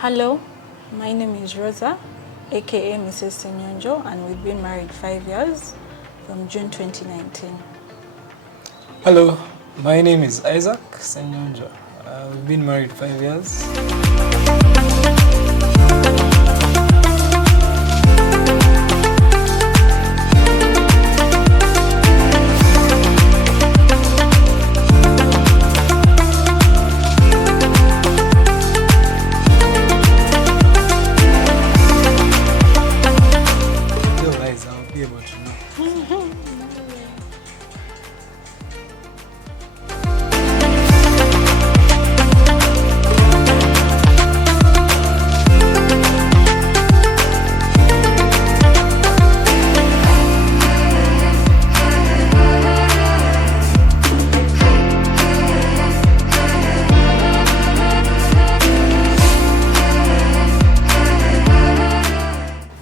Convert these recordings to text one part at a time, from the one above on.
Hello, my name is Rosa, aka Mrs. Senyonjo, and we've been married 5 years from June 2019. Hello, my name is Isaac Senyonjo. We've been married 5 years.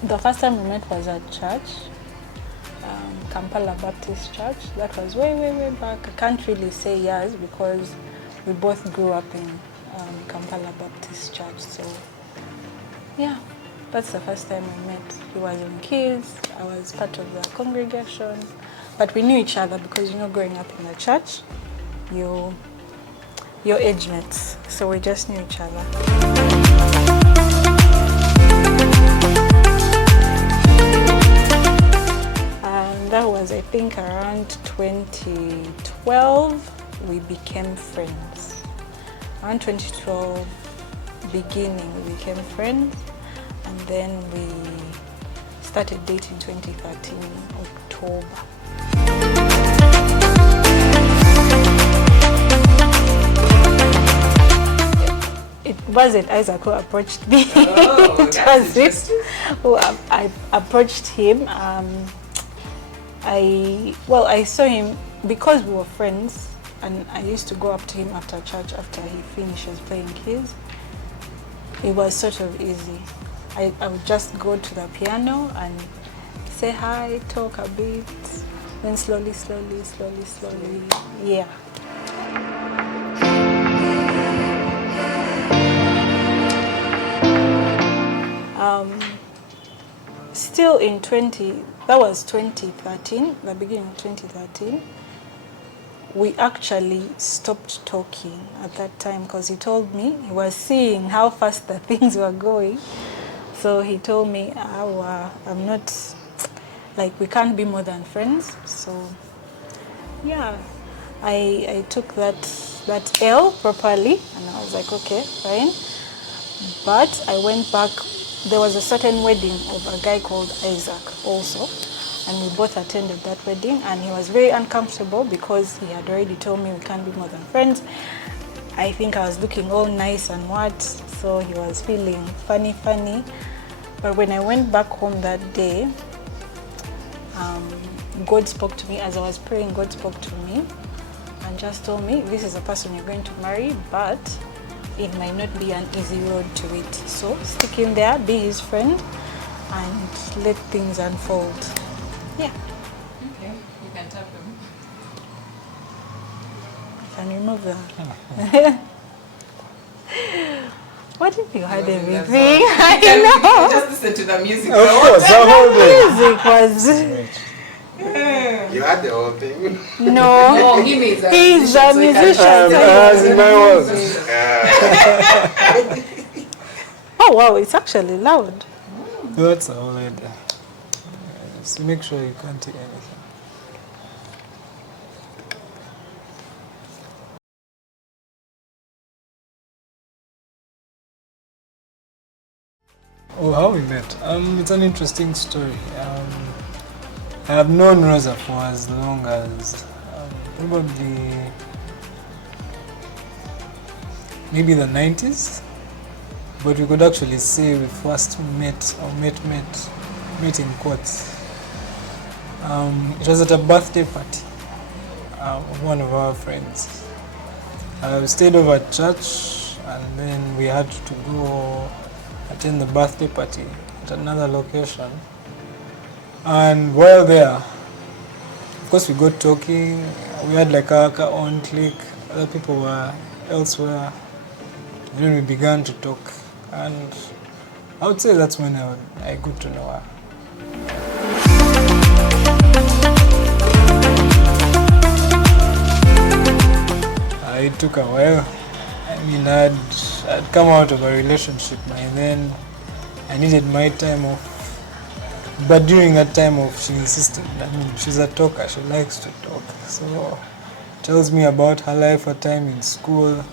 The first time we met was at church, Kampala Baptist Church. That was way back. I can't really say years because we both grew up in Kampala Baptist Church. So yeah, that's the first time we met. He was in Keys, I was part of the congregation, but we knew each other because, you know, growing up in the church, your age mates, so we just knew each other. That was, I think, around 2012, we became friends. Around 2012 beginning, we became friends, and then we started dating 2013, October. It wasn't Isaac who approached me. Oh, it was it who I approached him. I saw him because we were friends, and I used to go up to him after church after he finishes playing keys. It was sort of easy. I would just go to the piano and say hi, talk a bit, then slowly, yeah. Still in that was 2013, the beginning of 2013, we actually stopped talking at that time because he told me he was seeing how fast the things were going. So he told me, I'm not, like, we can't be more than friends. So yeah, I took that L properly, and I was like, okay, fine. But I went back. There was a certain wedding of a guy called Isaac also, and we both attended that wedding, and he was very uncomfortable because he had already told me we can't be more than friends. I think I was looking all nice and what, so he was feeling funny. But when I went back home that day, God spoke to me. As I was praying, God spoke to me and just told me, this is a person you're going to marry, but it might not be an easy road to it. So stick in there, be his friend, and let things unfold. Yeah. Okay, you can tap him. I can remove that. What if you had everything? I know. Just listen to the music. Of course, the whole thing. Music was... You had the whole thing? No, No, he's a musician. Oh wow, it's actually loud. That's the whole idea. So make sure you can't hear anything. Oh, how we met? It's an interesting story. I have known Rosa for as long as probably maybe the 90s, but we could actually say we first met in quotes. It was at a birthday party of one of our friends. We stayed over at church, and then we had to go attend the birthday party at another location. And while there, of course, we got talking. We had like our own clique. Other people were elsewhere. And then we began to talk. and I would say that's when I got to know her. It took a while. I mean, I'd come out of a relationship by then. I needed my time off. But during that time off, she insisted. I mean, she's a talker. She likes to talk. So, tells me about her life, her time in school.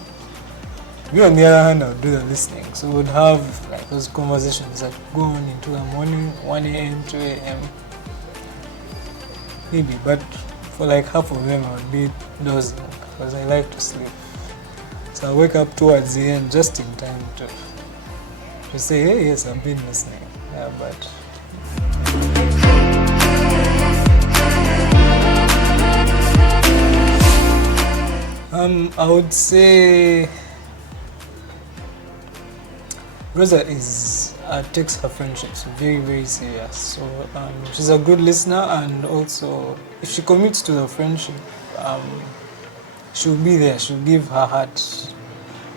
Me, on the other hand, I would do the listening. So, we would have like those conversations that go on into the morning, 1 a.m., 2 a.m. Maybe, but for like half of them, I would be dozing because I like to sleep. So I wake up towards the end just in time to say, hey, yes, I've been listening. Yeah, but I would say Rosa takes her friendships very, very serious. So she's a good listener, and also if she commits to the friendship, she'll be there. She'll give her heart.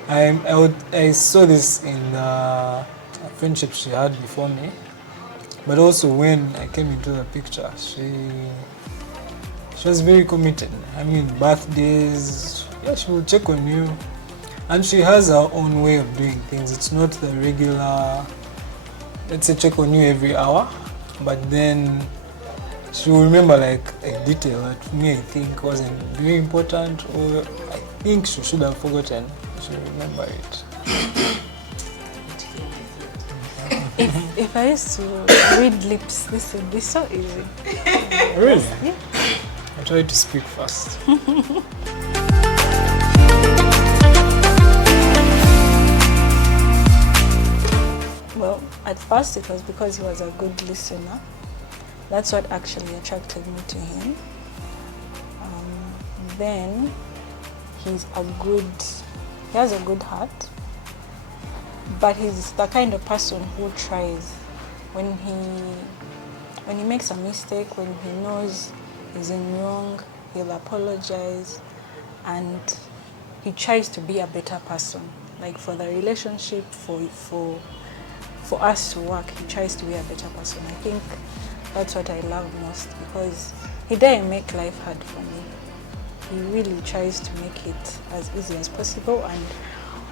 I saw this in the friendship she had before me, but also when I came into the picture, she was very committed. I mean, birthdays, yeah, she will check on you, and she has her own way of doing things. It's not the regular, let's say, check on you every hour, but then she will remember like a detail that for me I think wasn't very important, or I think she should have forgotten. She will remember it. If I used to read lips, this would be so easy. Really? Yeah. I try to speak fast. Well, at first it was because he was a good listener. That's what actually attracted me to him. Then he has a good heart, but he's the kind of person who tries. When he makes a mistake, when he knows he's in wrong, he'll apologize, and he tries to be a better person. Like for the relationship, for us to work, he tries to be a better person. I think that's what I love most, because he doesn't make life hard for me. He really tries to make it as easy as possible, and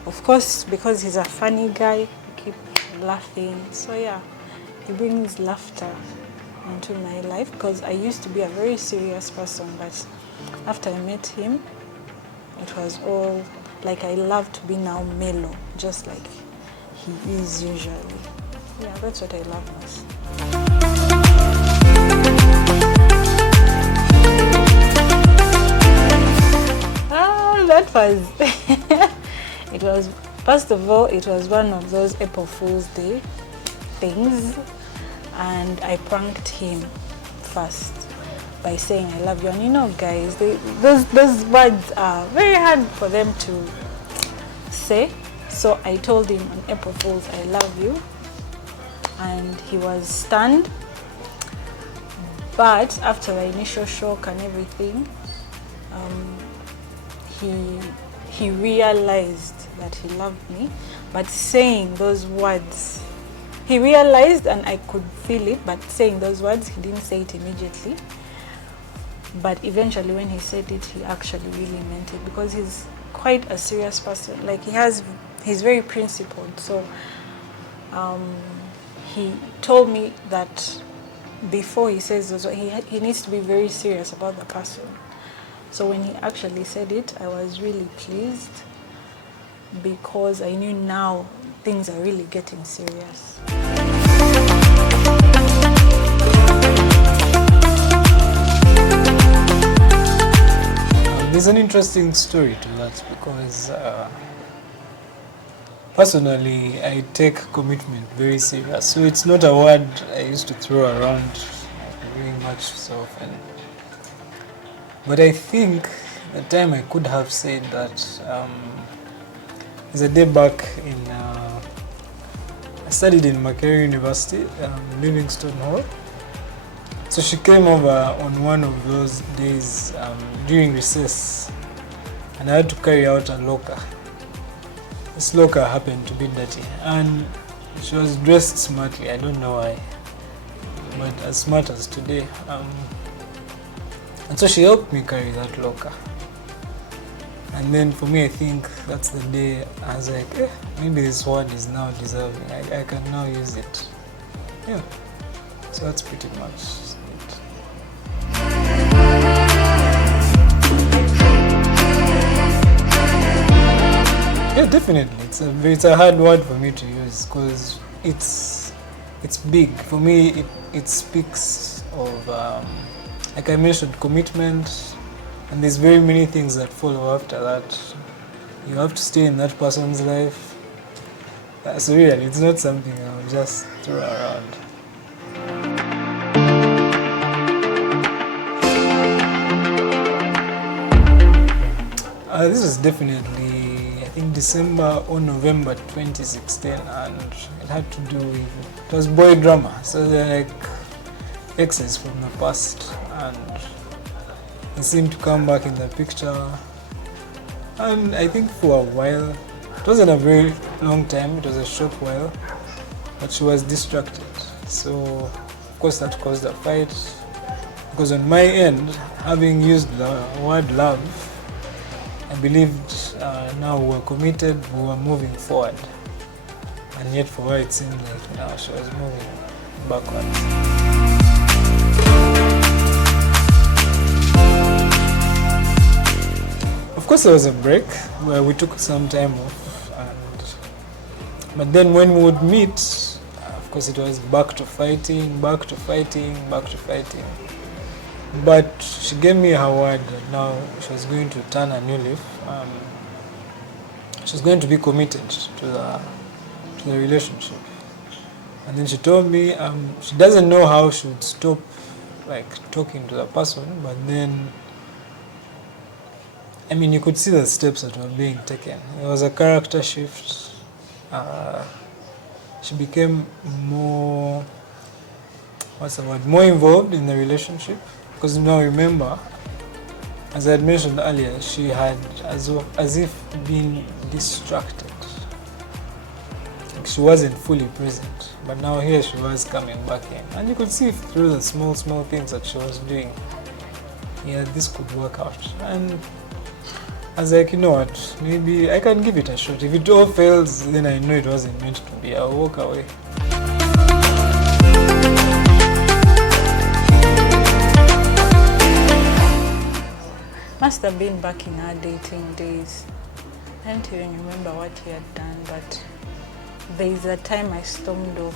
of course, because he's a funny guy, we keep laughing. So yeah, he brings laughter into my life, because I used to be a very serious person, but after I met him, it was all like I love to be now mellow, just like he is usually. Yeah, that's what I love most. That was, first of all, it was one of those April Fool's Day things, and I pranked him first by saying I love you. And you know, guys, those words are very hard for them to say. So I told him on April Fool's, I love you, and he was stunned. But after the initial shock and everything, he realized that he loved me, but saying those words, he realized, and I could feel it, but saying those words, he didn't say it immediately. But eventually when he said it, he actually really meant it, because he's quite a serious person. Like he's very principled. So he told me that before he says those words, he needs to be very serious about the person. So when he actually said it, I was really pleased, because I knew now things are really getting serious. There's an interesting story to that, because personally I take commitment very serious. So it's not a word I used to throw around very much so often. But I think the time I could have said that is a day back in, I studied in Makerere University, Livingstone Hall. So she came over on one of those days during recess, and I had to carry out a locker. this locker happened to be dirty, and she was dressed smartly. I don't know why, but as smart as today. And so she helped me carry that locker. And then for me, I think that's the day I was like, maybe this word is now deserving. I can now use it. Yeah. So that's pretty much it. Yeah, definitely. It's a hard word for me to use because it's big. For me, it speaks of, like I mentioned, commitment. And there's very many things that follow after that. You have to stay in that person's life. So really, it's not something I'll just throw around. This was definitely, I think, December or November 2016, and it had to do with, it was boy drama. So they're like exes from the past, and they seemed to come back in the picture, and I think for a while, it wasn't a very long time, it was a short while, but she was distracted. So of course that caused a fight, because on my end, having used the word love, I believed now we were committed, we were moving forward, and yet for her it seemed like now she was moving backwards. Of course, there was a break where we took some time off, but then when we would meet, of course, it was back to fighting. But she gave me her word that now she was going to turn a new leaf. She was going to be committed to the relationship, and then she told me she doesn't know how she would stop like talking to the person, but then, I mean, you could see the steps that were being taken. It was a character shift. She became more, more involved in the relationship. Because now remember, as I had mentioned earlier, she had as if been distracted. Like she wasn't fully present. But now here she was coming back in. And you could see through the small things that she was doing, yeah, this could work out. And I was like, you know what, maybe I can give it a shot. If it all fails, then I know it wasn't meant to be. I'll walk away. Must have been back in our dating days. I don't even remember what he had done, but there is a time I stormed off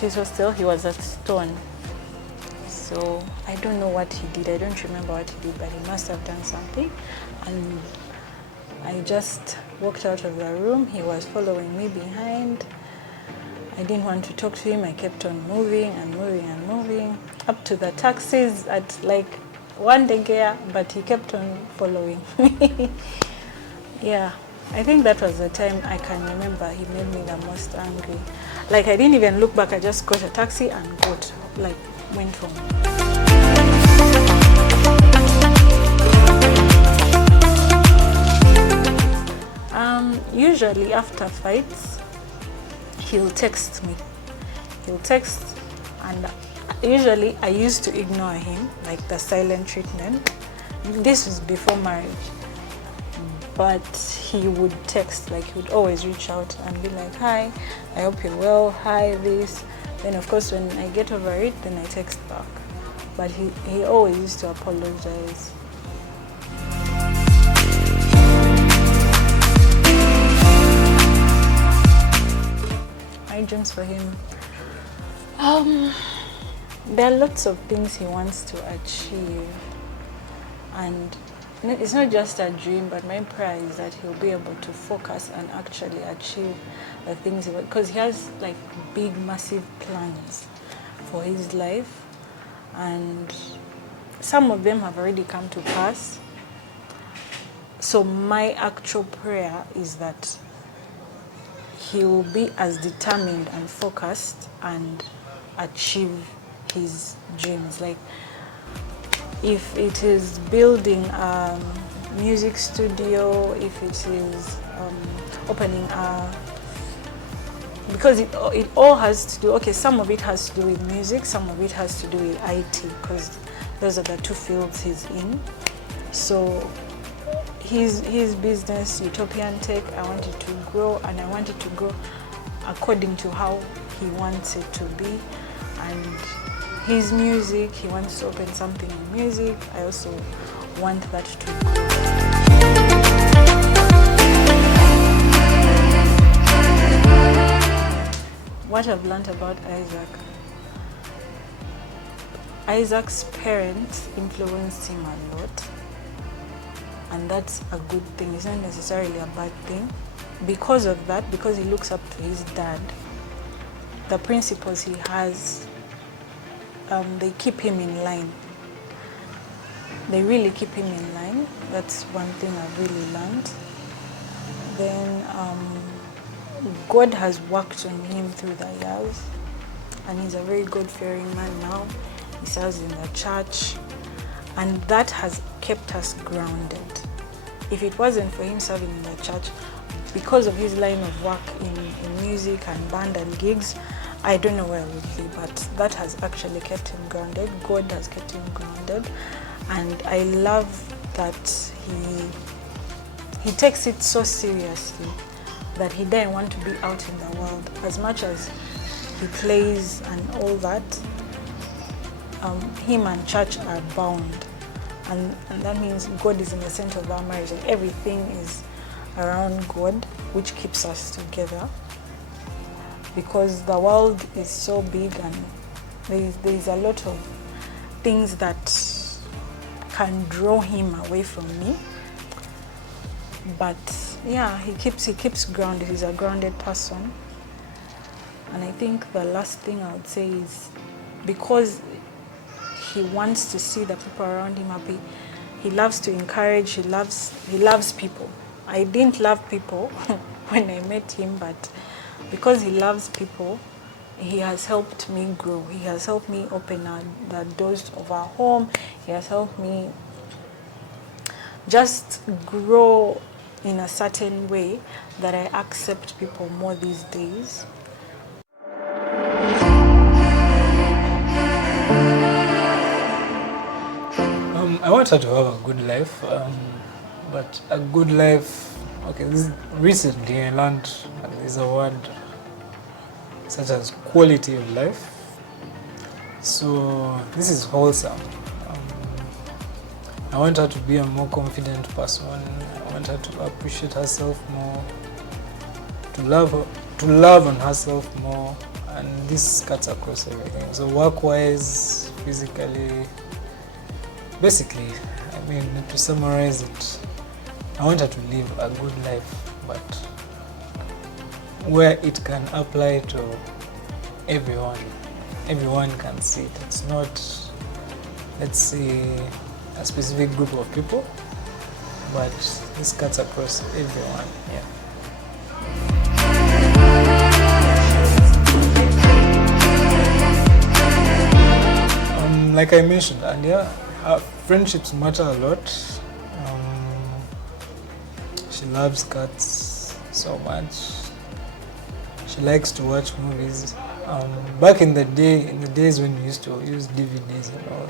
his hostel. He was at Stone. So I don't know what he did. I don't remember what he did, but he must have done something. And I just walked out of the room. He was following me behind. I didn't want to talk to him. I kept on moving up to the taxis at like one day, but he kept on following me. Yeah, I think that was the time I can remember he made me the most angry. Like I didn't even look back. I just got a taxi and went home. Usually after fights, he'll text me. And usually I used to ignore him, like the silent treatment. This was before marriage. But he would text, like he would always reach out and be like, hi, I hope you're well, hi, this. Then of course when I get over it, then I text back. But he always used to apologize. My dreams for him. There are lots of things he wants to achieve. And it's not just a dream, but my prayer is that he'll be able to focus and actually achieve the things because he has like big, massive plans for his life, and some of them have already come to pass. So my actual prayer is that he will be as determined and focused and achieve his dreams. Like if it is building music studio, if it is opening a, because it all has to do, okay, some of it has to do with music, some of it has to do with IT, because those are the two fields he's in. So his business, Utopian Tech, I want it to grow, and I want it to grow according to how he wants it to be. And his music, he wants to open something in music. I also want that to grow. What I've learned about Isaac. Isaac's parents influenced him a lot, and that's a good thing. It's not necessarily a bad thing. Because of that, because he looks up to his dad, the principles he has, they keep him in line. They really keep him in line. That's one thing I've really learned. Then God has worked on him through the years, and he's a very God-fearing man now. He serves in the church, and that has kept us grounded. If it wasn't for him serving in the church, because of his line of work in music and band and gigs, I don't know where we'd be, but that has actually kept him grounded. God has kept him grounded, and I love that he takes it so seriously that he didn't want to be out in the world. As much as he plays and all that, him and church are bound, and that means God is in the center of our marriage, and everything is around God, which keeps us together, because the world is so big and there's a lot of things that can draw him away from me. But yeah, he keeps grounded. He's a grounded person. And I think the last thing I would say is, because he wants to see the people around him happy, he loves to encourage, he loves people. I didn't love people when I met him, but because he loves people, he has helped me grow. He has helped me open the doors of our home. He has helped me just grow in a certain way that I accept people more these days. I want her to have a good life, but a good life, okay, recently I learned there's a word such as quality of life. So this is wholesome. I want her to be a more confident person. I want her to appreciate herself more, to love on herself more, and this cuts across everything. So work-wise, physically, basically, I mean, to summarize it, I want her to live a good life, but where it can apply to everyone. Everyone can see it. It's not, let's say, a specific group of people, but this cuts across everyone. Yeah. Like I mentioned earlier, friendships matter a lot. She loves cats so much. She likes to watch movies. Back in the days when we used to use DVDs and all,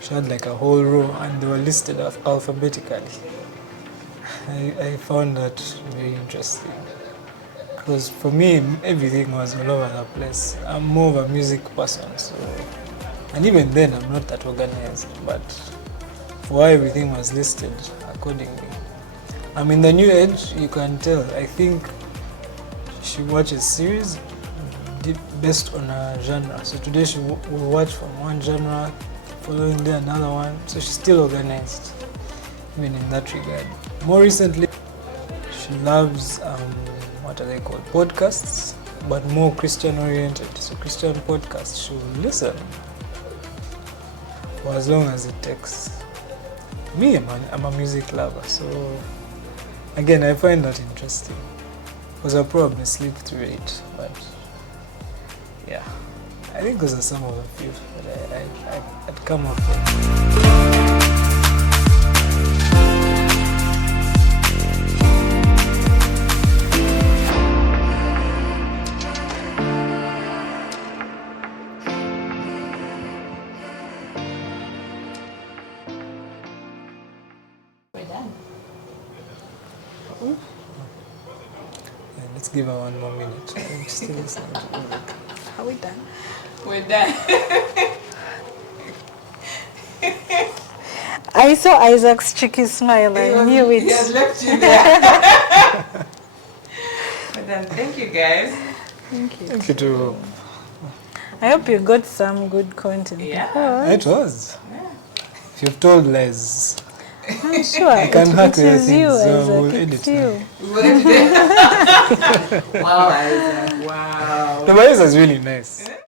she had like a whole row and they were listed alphabetically. I found that very interesting, because for me everything was all over the place. I'm more of a music person, so, and even then I'm not that organized, but for her everything was listed accordingly. I'm in the new age, you can tell. I think she watches series based on a genre. So today she will watch from one genre, following day another one. So she's still organized, even in that regard. More recently, she loves, what are they called? Podcasts, but more Christian oriented. So Christian podcasts, she will listen for as long as it takes. Me, I'm a music lover, so again, I find that interesting, because I'll probably sleep through it, but yeah, I think those are some of the few that I'd come up with. give her 1 more minute. I think she still is not. Are we done? We're done. I saw Isaac's cheeky smile. I knew He has it. left you there. But then, thank you guys. Thank you. Thank you too. I hope you got some good content. Yeah. It was. Yeah. If you've told lies, I'm sure can hack it is your you, things, so Isaac. we'll It's edit you. Wow, Isaac. Wow. the voice is really nice.